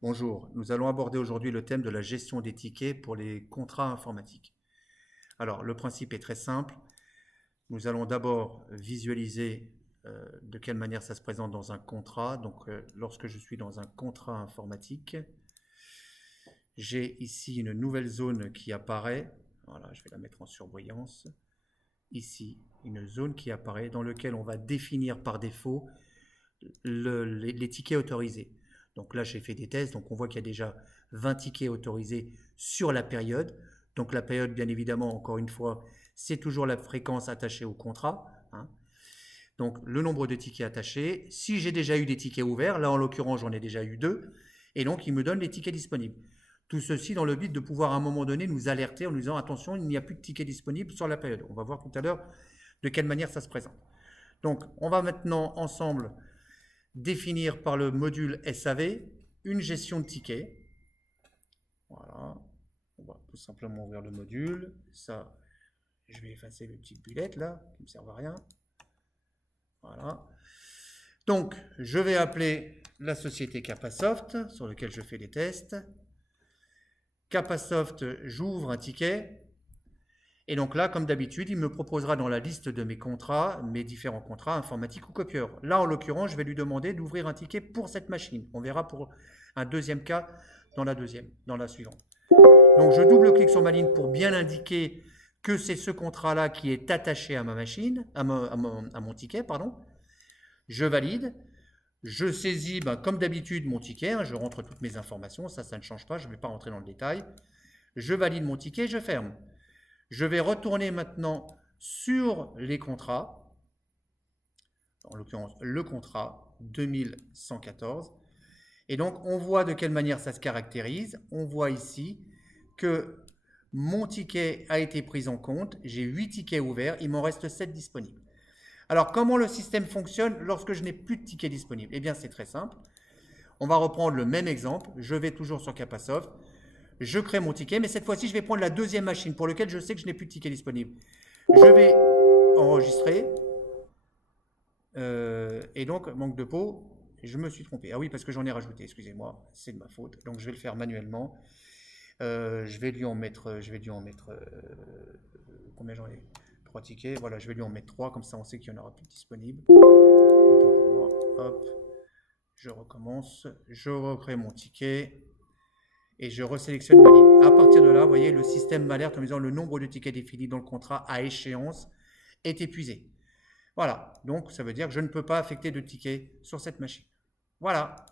Bonjour, nous allons aborder aujourd'hui le thème de la gestion des tickets pour les contrats informatiques. Alors, le principe est très simple. Nous allons d'abord visualiser de quelle manière ça se présente dans un contrat. Donc, lorsque je suis dans un contrat informatique, j'ai ici une nouvelle zone qui apparaît. Voilà, je vais la mettre en surbrillance. Ici, une zone qui apparaît dans laquelle on va définir par défaut les tickets autorisés. Donc là, j'ai fait des tests, donc on voit qu'il y a déjà 20 tickets autorisés sur la période. Donc la période, bien évidemment, encore une fois, c'est toujours la fréquence attachée au contrat, hein. Donc le nombre de tickets attachés. Si j'ai déjà eu des tickets ouverts, là en l'occurrence, j'en ai déjà eu 2, et donc il me donne les tickets disponibles. Tout ceci dans le but de pouvoir à un moment donné nous alerter en nous disant attention, il n'y a plus de tickets disponibles sur la période. On va voir tout à l'heure de quelle manière ça se présente. Donc on va maintenant ensemble définir par le module SAV une gestion de tickets. Voilà, on va tout simplement ouvrir le module. Ça, je vais effacer les petites bullettes là, qui ne me servent à rien. Voilà. Donc, je vais appeler la société Capasoft, sur laquelle je fais des tests. Capasoft, j'ouvre un ticket. Et donc là, comme d'habitude, il me proposera dans la liste de mes contrats, mes différents contrats informatiques ou copieurs. Là, en l'occurrence, je vais lui demander d'ouvrir un ticket pour cette machine. On verra pour un deuxième cas dans la suivante. Donc, je double-clique sur ma ligne pour bien indiquer que c'est ce contrat-là qui est attaché à ma machine, à mon ticket, pardon. Je valide. Je saisis, comme d'habitude, mon ticket. Je rentre toutes mes informations. Ça ne change pas. Je ne vais pas rentrer dans le détail. Je valide mon ticket, je ferme. Je vais retourner maintenant sur les contrats, en l'occurrence le contrat 2114. Et donc, on voit de quelle manière ça se caractérise. On voit ici que mon ticket a été pris en compte. J'ai 8 tickets ouverts, il m'en reste 7 disponibles. Alors, comment le système fonctionne lorsque je n'ai plus de tickets disponibles? Eh bien, c'est très simple. On va reprendre le même exemple. Je vais toujours sur Capasoft. Je crée mon ticket, mais cette fois-ci, je vais prendre la deuxième machine pour laquelle je sais que je n'ai plus de ticket disponible. Je vais enregistrer. Et donc, manque de pot, je me suis trompé. Ah oui, parce que j'en ai rajouté, excusez-moi, c'est de ma faute. Donc, je vais le faire manuellement. Je vais lui en mettre combien j'en ai? 3 tickets. Voilà, je vais lui en mettre 3, comme ça on sait qu'il n'y en aura plus disponible. Autant pour moi. Hop, je recommence. Je recrée mon ticket. Et je resélectionne ma ligne. À partir de là, vous voyez, le système m'alerte en me disant le nombre de tickets définis dans le contrat à échéance est épuisé. Voilà, donc ça veut dire que je ne peux pas affecter de tickets sur cette machine. Voilà.